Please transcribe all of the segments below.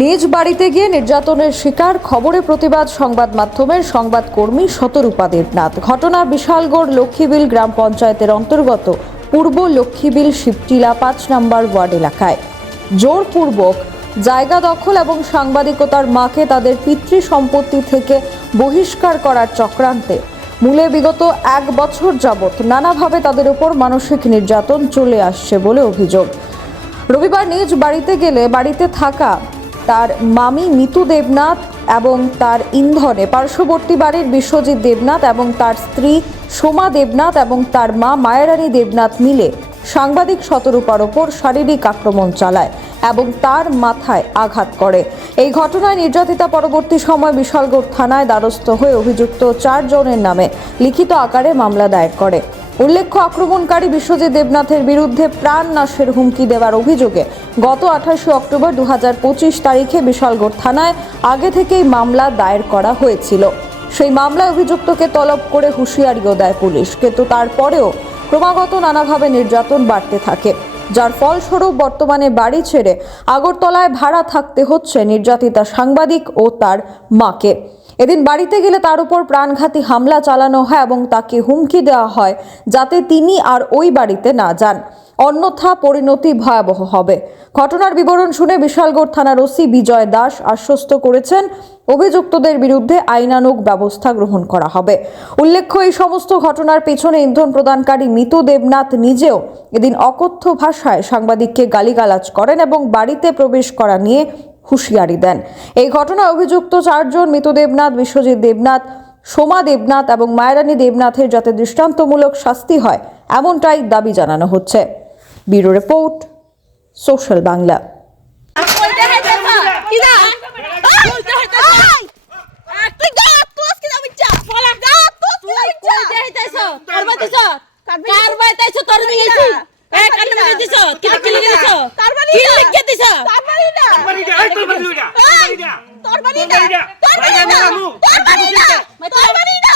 নিজ বাড়িতে গিয়ে নির্যাতনের শিকার, খবরে প্রতিবাদ সংবাদ মাধ্যমের সংবাদকর্মী শতরূপা দেবনাথ। ঘটনা বিশালগড় লক্ষ্মীবিল গ্রাম পঞ্চায়েতের অন্তর্গত পূর্ব লক্ষ্মীবিল শিবটিলা পাঁচ নম্বর ওয়ার্ড এলাকায়। জোরপূর্বক জায়গা দখল এবং সাংবাদিকতার মাকে তাদের পিতৃ সম্পত্তি থেকে বহিষ্কার করার চক্রান্তে মূলে বিগত এক বছর যাবৎ নানাভাবে তাদের উপর মানসিক নির্যাতন চলে আসছে বলে অভিযোগ। রবিবার নিজ বাড়িতে গেলে বাড়িতে থাকা তার মামি মিতু দেবনাথ এবং তার ইন্ধনে পার্শ্ববর্তী বাড়ির বিশ্বজিৎ দেবনাথ এবং তার স্ত্রী সোমা দেবনাথ এবং তার মা মায়ারানী দেবনাথ মিলে সাংবাদিক শতরূপার ওপর শারীরিক আক্রমণ চালায়। এবং তার মাথায় আঘাত করে। এই ঘটনায় নির্যাতিতা পরবর্তী সময় বিশালগড় থানায় দ্বারস্থ হয়ে অভিযুক্ত চারজনের নামে লিখিত আকারে মামলা দায়ের করে। উল্লেখ্য, আক্রমণকারী বিশ্বজিৎ দেবনাথের বিরুদ্ধে প্রাণ নাশের হুমকি দেওয়ার অভিযোগে গত আঠাশে অক্টোবর দু হাজার পঁচিশ তারিখে বিশালগড় থানায় আগে থেকেই মামলা দায়ের করা হয়েছিল। সেই মামলায় অভিযুক্তকে তলব করে হুঁশিয়ারিও দেয় পুলিশ। কিন্তু তারপরেও ক্রমাগত নানাভাবে নির্যাতন বাড়তে থাকে। যার ফলস্বরূপ বর্তমানে বাড়ি ছেড়ে আগরতলায় ভাড়া থাকতে হচ্ছে নির্যাতিতা সাংবাদিক ও তার মাকে। এদিন বাড়িতে গেলে তার উপর প্রাণঘাতী হামলা চালানো হয় এবং তাকে হুমকি দেওয়া হয় যাতে তিনি আর ওই বাড়িতে না যান। অন্যথা পরিণতি ভয়াবহ হবে। ঘটনার বিবরণ শুনে বিশালগড় থানার ওসি বিজয় দাস আশ্বস্ত করেছেন, অভিযুক্তদের বিরুদ্ধে আইনানুগ ব্যবস্থা গ্রহণ করা হবে। উল্লেখ্য, এই সমস্ত ঘটনার পেছনে ইন্ধন প্রদানকারী মিতু দেবনাথ নিজেও এদিন অকথ্য ভাষায় সাংবাদিককে গালিগালাজ করেন এবং বাড়িতে প্রবেশ করা নিয়ে হুঁশিয়ারি দেন। এই ঘটনায় অভিযুক্ত চারজন, মৃত দেবনাথ, বিশ্বজিৎ দেবনাথ, সোমা দেবনাথ এবং মায়ারানী দেবনাথের যাতে দৃষ্টান্তমূলক শাস্তি হয়, এমনটাই দাবি জানানো হচ্ছে। Bureau report social Bangla. তোর বাড়ি। না তোর বাড়ি না তোর বাড়ি না তোর বাড়ি না তোর বাড়ি না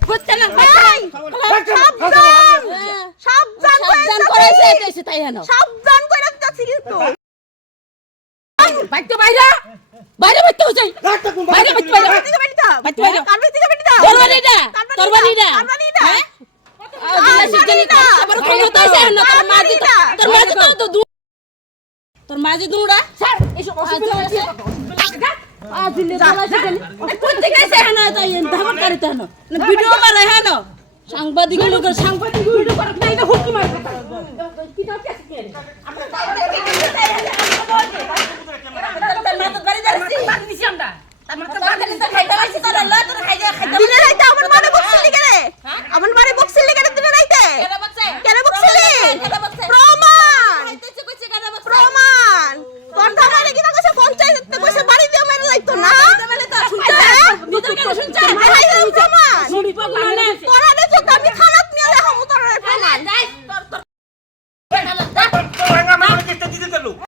বুঝতে না ভাই সাবধান সাবধান সাবধান করেছে কইছে তাই জানো। সাবধান করে যাচ্ছি কিন্তু। বাইতে বাইরা বাইরে। বাইতে হইছে বাইরে বাইতে বাইরা। বাইতে বাইরা বাইতে বাইরা। কারবে থেকে বাইতে দাও। তোর বাড়ি না তোর বাড়ি না তোর বাড়ি না হ্যাঁ তোর মাঝি তোর মাঝি তো দু তোর মাঝি দুড়া স্যার এসব অসুবিধা আছে আজিলে দলা সিজনি কোন থেকে আছে? না তাই ধামন করিতে না ভিডিও মারে হ্যাঁ না। সাংবাদিক লোকের সাংবাদিক ভিডিও করতে না এটা